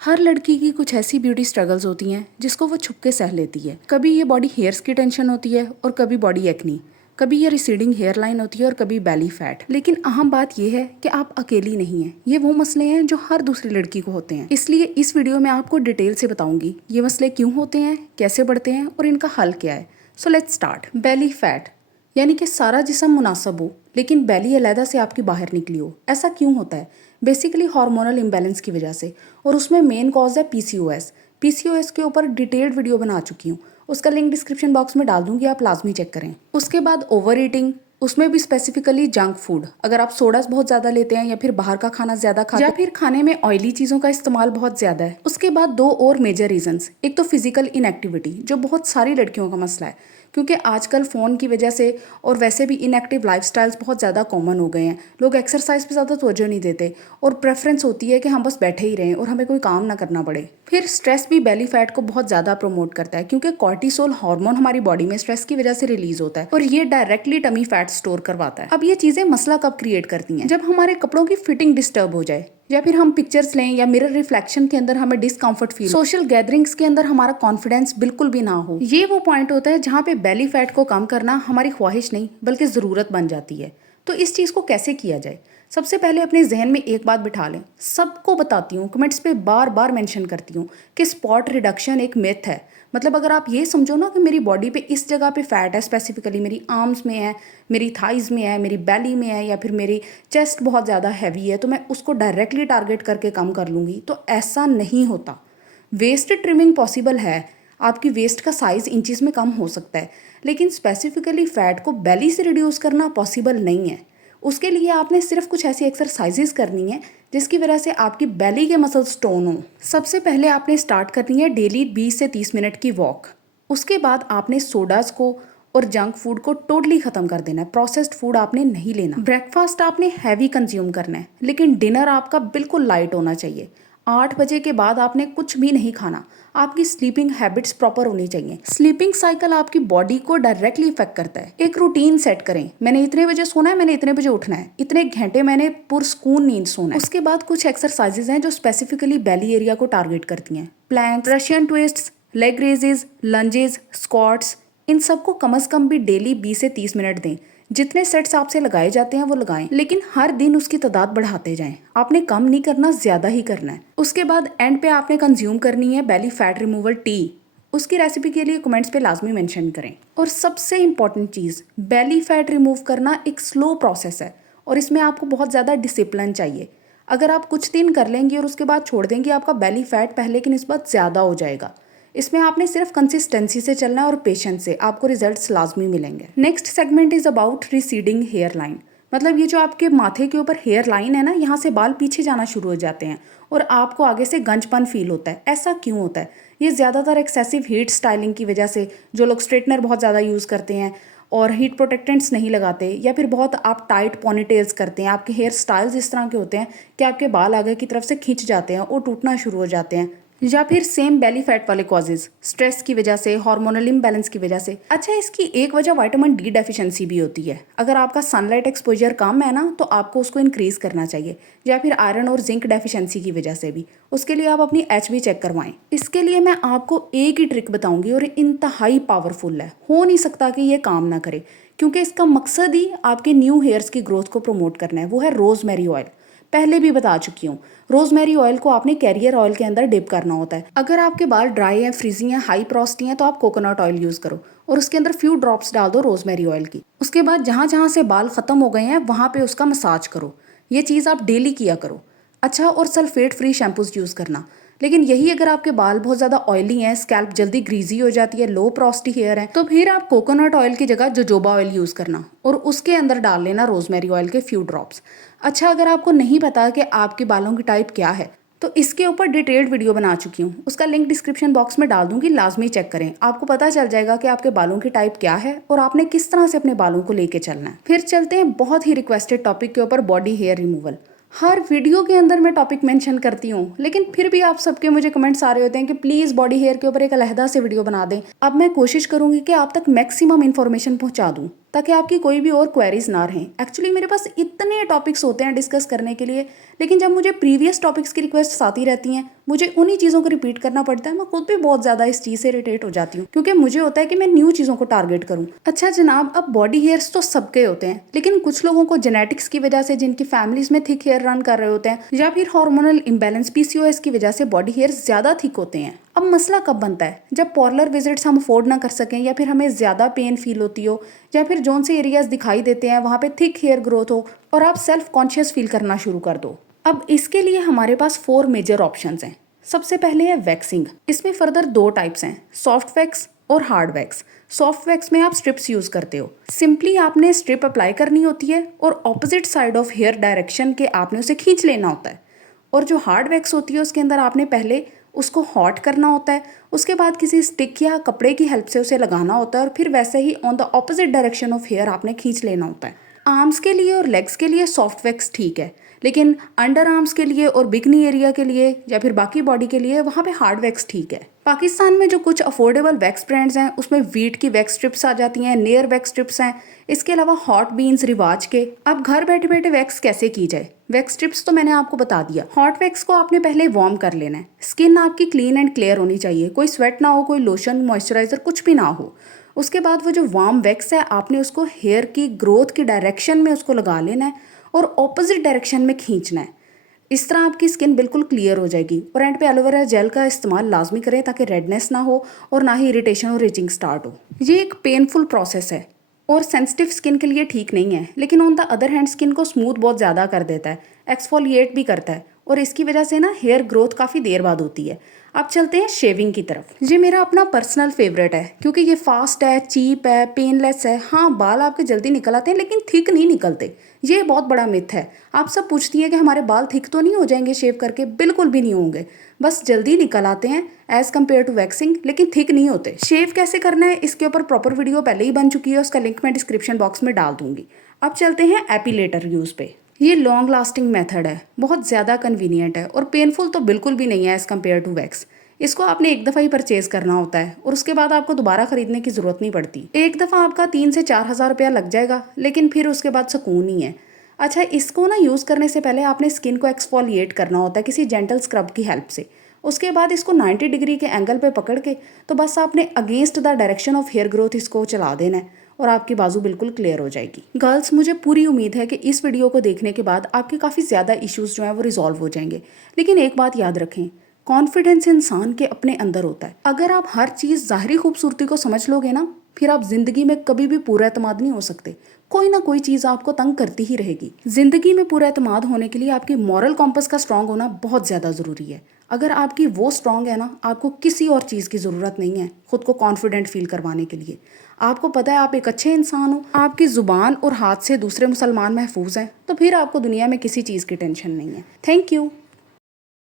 हर लड़की की कुछ ऐसी ब्यूटी स्ट्रगल्स होती हैं जिसको वो छुप के सह लेती है। कभी ये बॉडी हेयर्स की टेंशन होती है और कभी बॉडी एक्नी, कभी ये रिसीडिंग हेयर लाइन होती है और कभी बेली फैट। लेकिन अहम बात यह है कि आप अकेली नहीं हैं। ये वो मसले हैं जो हर दूसरी लड़की को होते हैं। इसलिए इस वीडियो में आपको डिटेल से बताऊंगी ये मसले क्यों होते हैं, कैसे बढ़ते हैं और इनका हल क्या है। So let's start. Belly fat यानी कि सारा जिस्म मुनासब हो लेकिन बेली अलहदा से आपकी बाहर निकली हो। ऐसा क्यों होता है? बेसिकली हार्मोनल इम्बैलेंस की वजह से, और उसमें मेन कॉज है पीसीओएस। पीसीओएस के ऊपर डिटेल्ड वीडियो बना चुकी हूँ, उसका लिंक डिस्क्रिप्शन बॉक्स में डाल दूंगी, आप लाजमी चेक करें। उसके बाद ओवर ईटिंग, उसमें भी स्पेसिफिकली जंक फूड। अगर आप सोडास बहुत ज़्यादा लेते हैं या फिर बाहर का खाना ज़्यादा खाते हैं या फिर खाने में ऑयली चीज़ों का इस्तेमाल बहुत ज़्यादा है। उसके बाद दो और मेजर रीजंस, एक तो फिजिकल इनएक्टिविटी जो बहुत सारी लड़कियों का मसला है, क्योंकि आजकल फ़ोन की वजह से और वैसे भी इनएक्टिव लाइफस्टाइल्स बहुत ज़्यादा कॉमन हो गए हैं। लोग एक्सरसाइज पे ज़्यादा तवज्जो नहीं देते और प्रेफरेंस होती है कि हम बस बैठे ही रहें और हमें कोई काम ना करना पड़े। फिर स्ट्रेस भी बेली फैट को बहुत ज़्यादा प्रमोट करता है, क्योंकि कॉर्टिसोल हार्मोन हमारी बॉडी में स्ट्रेस की वजह से रिलीज होता है और ये डायरेक्टली टमी फैट स्टोर करवाता है। अब ये चीज़ें मसला कब क्रिएट करती हैं? जब हमारे कपड़ों की फिटिंग डिस्टर्ब हो जाए, या फिर हम पिक्चर्स लें या मिरर रिफ्लेक्शन के अंदर हमें डिस्कम्फर्ट फील, सोशल गैदरिंग्स के अंदर हमारा कॉन्फिडेंस बिल्कुल भी ना हो। ये वो पॉइंट होता है जहाँ पे बेली फैट को कम करना हमारी ख्वाहिश नहीं बल्कि ज़रूरत बन जाती है। तो इस चीज़ को कैसे किया जाए? सबसे पहले अपने जहन में एक बात बिठा लें, सबको बताती हूँ, कमेंट्स पे बार बार मेंशन करती हूँ कि स्पॉट रिडक्शन एक मिथ है। मतलब अगर आप ये समझो ना कि मेरी बॉडी पे इस जगह पे फैट है, स्पेसिफिकली मेरी आर्म्स में है, मेरी थाइज में है, मेरी बेली में है, या फिर मेरी चेस्ट बहुत ज़्यादा हैवी है, तो मैं उसको डायरेक्टली टारगेट करके कम कर लूँगी, तो ऐसा नहीं होता। वेस्ट ट्रिमिंग पॉसिबल है, आपकी वेस्ट का साइज़ इंचज़ में कम हो सकता है, लेकिन स्पेसिफिकली फ़ैट को बेली से रिड्यूस करना पॉसिबल नहीं है। उसके लिए आपने सिर्फ कुछ ऐसी एक्सरसाइजेज करनी है जिसकी वजह से आपकी बेली के मसल्स टोन हो। सबसे पहले आपने स्टार्ट करनी है डेली 20 से 30 मिनट की वॉक। उसके बाद आपने सोडास को और जंक फूड को टोटली ख़त्म कर देना है। प्रोसेस्ड फूड आपने नहीं लेना। ब्रेकफास्ट आपने हैवी कंज्यूम करना है, लेकिन डिनर आपका बिल्कुल लाइट होना चाहिए। 8 बजे के बाद आपने कुछ भी नहीं खाना। आपकी स्लीपिंग हैबिट्स प्रॉपर होनी चाहिए। स्लीपिंग साइकिल आपकी बॉडी को डायरेक्टली इफेक्ट करता है। एक रूटीन सेट करें, मैंने इतने बजे सोना है, मैंने इतने बजे उठना है, इतने घंटे मैंने पुरसकून नींद सोना है। उसके बाद कुछ एक्सरसाइजेज हैं जो स्पेसिफिकली बेली एरिया को टारगेट करती हैं। Plank, Russian twists, leg raises, lunges, squats, इन सबको कम से कम भी डेली 20 से 30 मिनट दें। जितने सेट्स आपसे लगाए जाते हैं वो लगाएं, लेकिन हर दिन उसकी तादाद बढ़ाते जाएं। आपने कम नहीं करना, ज्यादा ही करना है। उसके बाद एंड पे आपने कंज्यूम करनी है बेली फैट रिमूवल टी। उसकी रेसिपी के लिए कमेंट्स पे लाजमी मेंशन करें। और सबसे इंपॉर्टेंट चीज़, बेली फैट रिमूव करना एक स्लो प्रोसेस है और इसमें आपको बहुत ज़्यादा डिसिप्लिन चाहिए। अगर आप कुछ दिन कर लेंगी और उसके बाद छोड़ देंगी, आपका बेली फैट पहले की निस्बत ज़्यादा हो जाएगा। इसमें आपने सिर्फ कंसिस्टेंसी से चलना है और पेशेंस से, आपको रिजल्ट्स लाजमी मिलेंगे। Next segment is about receding hair line. मतलब ये जो आपके माथे के ऊपर हेयर लाइन है ना, यहाँ से बाल पीछे जाना शुरू हो जाते हैं और आपको आगे से गंजपन फील होता है। ऐसा क्यों होता है? ये ज़्यादातर एक्सेसिव हीट स्टाइलिंग की वजह से, जो लोग स्ट्रेटनर बहुत ज़्यादा यूज़ करते हैं और हीट प्रोटेक्टेंट्स नहीं लगाते, या फिर बहुत आप टाइट पोनीटेल्स करते हैं, आपके हेयर स्टाइल्स इस तरह के होते हैं कि आपके बाल आगे की तरफ से खिंच जाते हैं और टूटना शुरू हो जाते हैं, या फिर सेम बेली फैट वाले कॉजेज, स्ट्रेस की वजह से, हार्मोनल इम्बैलेंस की वजह से। अच्छा, इसकी एक वजह विटामिन डी डेफिशिएंसी भी होती है। अगर आपका सनलाइट एक्सपोजर कम है ना, तो आपको उसको इंक्रीज करना चाहिए, या फिर आयरन और जिंक डेफिशिएंसी की वजह से भी। उसके लिए आप अपनी HB चेक करवाएं। इसके लिए मैं आपको एक ही ट्रिक बताऊंगी और इंतहाई पावरफुल है। हो नहीं सकता कि ये काम ना करे, क्योंकि इसका मकसद ही आपके न्यू हेयर्स की ग्रोथ को प्रमोट करना है। वो है रोजमेरी ऑयल। पहले भी बता चुकी हूँ, रोजमेरी ऑयल को आपने कैरियर ऑयल के अंदर डिप करना होता है। अगर आपके बाल ड्राई हैं, फ्रीजी हैं, हाई पोरोसिटी हैं, तो आप कोकोनट ऑयल यूज करो और उसके अंदर फ्यू ड्रॉप्स डाल दो रोजमेरी ऑयल की। उसके बाद जहाँ जहाँ से बाल खत्म हो गए हैं वहाँ पे उसका मसाज करो। ये चीज़ आप डेली किया करो। अच्छा, और सल्फेट फ्री शैम्पूज यूज़ करना। लेकिन यही अगर आपके बाल बहुत ज़्यादा ऑयली हैं, स्कैल्प जल्दी ग्रीजी हो जाती है, लो पोरोसिटी हेयर है, तो फिर आप कोकोनट ऑयल की जगह जोजोबा ऑयल यूज़ करना और उसके अंदर डाल लेना रोजमेरी ऑयल के फ्यू ड्रॉप्स। अच्छा, अगर आपको नहीं पता कि आपके बालों की टाइप क्या है, तो इसके ऊपर डिटेल्ड वीडियो बना चुकी हूँ, उसका लिंक डिस्क्रिप्शन बॉक्स में डाल दूंगी, लाजमी चेक करें। आपको पता चल जाएगा कि आपके बालों की टाइप क्या है और आपने किस तरह से अपने बालों को लेके चलना है। फिर चलते हैं बहुत ही रिक्वेस्टेड टॉपिक के ऊपर, बॉडी हेयर रिमूवल। हर वीडियो के अंदर मैं टॉपिक मेंशन करती हूँ, लेकिन फिर भी आप सबके मुझे कमेंट्स आ रहे होते हैं कि प्लीज़ बॉडी हेयर के ऊपर एक अलहदा से वीडियो बना दें। अब मैं कोशिश करूंगी कि आप तक मैक्सिमम इन्फॉर्मेशन पहुंचा दूँ। ताकि आपकी कोई भी और क्वेरीज ना रहें। एक्चुअली मेरे पास इतने टॉपिक्स होते हैं डिस्कस करने के लिए, लेकिन जब मुझे प्रीवियस टॉपिक्स की रिक्वेस्ट आती रहती हैं, मुझे उन्हीं चीज़ों को रिपीट करना पड़ता है। मैं खुद भी बहुत ज़्यादा इस चीज़ से इरिटेट हो जाती हूँ, क्योंकि मुझे होता है कि मैं न्यू चीज़ों को टारगेट करूँ। अच्छा जनाब, अब बॉडी हेयर्स तो सबके होते हैं, लेकिन कुछ लोगों को जेनेटिक्स की वजह से, जिनकी फैमिलीज में थिक हेयर रन कर रहे होते हैं, या फिर हार्मोनल इम्बैलेंस पीसीओएस की वजह से बॉडी हेयर्स ज़्यादा थिक होते हैं। अब मसला कब बनता है? जब पार्लर विजिट्स हम अफोर्ड ना कर सकें, या फिर हमें ज़्यादा पेन फील होती हो, या फिर जोन से एरियाज दिखाई देते हैं वहाँ पे थिक हेयर ग्रोथ हो, और आप सेल्फ कॉन्शियस फील करना शुरू कर दो। अब इसके लिए हमारे पास 4 मेजर ऑप्शंस हैं। सबसे पहले है वैक्सिंग। इसमें फर्दर 2 टाइप्स हैं, सॉफ्ट वैक्स और हार्ड वैक्स। सॉफ्ट वैक्स में आप स्ट्रिप्स यूज करते हो। सिंपली आपने स्ट्रिप अप्लाई करनी होती है और opposite side of hair direction के आपने उसे खींच लेना होता है। और जो हार्ड वैक्स होती है उसके अंदर आपने पहले उसको हॉट करना होता है, उसके बाद किसी स्टिक या कपड़े की हेल्प से उसे लगाना होता है, और फिर वैसे ही on the opposite direction of hair आपने खींच लेना होता है। आर्म्स के लिए और लेग्स के लिए सॉफ्ट वैक्स ठीक है, लेकिन अंडर आर्म्स के लिए और बिकनी एरिया के लिए या फिर बाकी बॉडी के लिए वहाँ पे हार्ड वैक्स ठीक है। पाकिस्तान में जो कुछ अफोर्डेबल वैक्स ब्रांड्स हैं उसमें वीट की वैक्स स्ट्रिप्स आ जाती हैं, नेयर वैक्स स्ट्रिप्स हैं, इसके अलावा हॉट बीन्स रिवाज के। अब घर बैठे बैठे वैक्स कैसे की जाए? वैक्स स्ट्रिप्स तो मैंने आपको बता दिया। हॉट वैक्स को आपने पहले वार्म कर लेना है। स्किन आपकी क्लीन एंड क्लियर होनी चाहिए, कोई स्वेट ना हो, कोई लोशन मॉइस्चराइजर कुछ भी ना हो। उसके बाद वो जो वार्म वैक्स है आपने उसको हेयर की ग्रोथ की डायरेक्शन में उसको लगा लेना है और ऑपोजिट डायरेक्शन में खींचना है। इस तरह आपकी स्किन बिल्कुल क्लियर हो जाएगी। और एंड पे एलोवेरा जेल का इस्तेमाल लाजमी करें ताकि रेडनेस ना हो और ना ही इरिटेशन और रिचिंग स्टार्ट हो। ये एक पेनफुल प्रोसेस है और सेंसिटिव स्किन के लिए ठीक नहीं है, लेकिन on the other hand skin को स्मूथ बहुत ज़्यादा कर देता है, एक्सफोलिएट भी करता है, और इसकी वजह से ना हेयर ग्रोथ काफ़ी देर बाद होती है। अब चलते हैं शेविंग की तरफ। ये मेरा अपना पर्सनल फेवरेट है क्योंकि ये फास्ट है, चीप है, पेनलेस है। हाँ, बाल आपके जल्दी निकल आते हैं लेकिन थिक नहीं निकलते। ये बहुत बड़ा मिथ है। आप सब पूछती हैं कि हमारे बाल थिक तो नहीं हो जाएंगे शेव करके? बिल्कुल भी नहीं होंगे, बस जल्दी निकल आते हैं एज कम्पेयर टू वैक्सिंग, लेकिन थिक नहीं होते। शेव कैसे करना है इसके ऊपर प्रॉपर वीडियो पहले ही बन चुकी है, उसका लिंक मैं डिस्क्रिप्शन बॉक्स में डाल दूंगी। अब चलते हैं एपिलेटर यूज़ पे। ये लॉन्ग लास्टिंग मेथड है, बहुत ज़्यादा कन्वीनियंट है और पेनफुल तो बिल्कुल भी नहीं है एज़ कम्पेयर टू वैक्स। इसको आपने एक दफ़ा ही परचेज करना होता है और उसके बाद आपको दोबारा खरीदने की ज़रूरत नहीं पड़ती। एक दफ़ा आपका 3 से 4 हज़ार रुपया लग जाएगा, लेकिन फिर उसके बाद सुकून ही है। अच्छा, इसको ना यूज़ करने से पहले आपने स्किन को एक्सफोलिएट करना होता है किसी जेंटल स्क्रब की हेल्प से। उसके बाद इसको 90 डिग्री के एंगल पे पकड़ के तो बस आपने against the direction of hair growth इसको चला देना है और आपकी बाजू बिल्कुल क्लियर हो जाएगी। गर्ल्स, मुझे पूरी उम्मीद है कि इस वीडियो को देखने के बाद आपके काफ़ी ज़्यादा इश्यूज़ जो हैं वो रिजॉल्व हो जाएंगे। लेकिन एक बात याद रखें, कॉन्फिडेंस इंसान के अपने अंदर होता है। अगर आप हर चीज़ ज़ाहरी खूबसूरती को समझ लोगे ना, फिर आप जिंदगी में कभी भी पूरा एतमाद नहीं हो सकते। कोई ना कोई चीज़ आपको तंग करती ही रहेगी। जिंदगी में पूरा एतमाद होने के लिए आपकी मॉरल कॉम्पस का स्ट्रांग होना बहुत ज़्यादा ज़रूरी है। अगर आपकी वो स्ट्रांग है ना, आपको किसी और चीज़ की ज़रूरत नहीं है खुद को कॉन्फिडेंट फील करवाने के लिए। आपको पता है आप एक अच्छे इंसान हो, आपकी ज़ुबान और हाथ से दूसरे मुसलमान महफूज हैं, तो फिर आपको दुनिया में किसी चीज़ की टेंशन नहीं है। Thank you.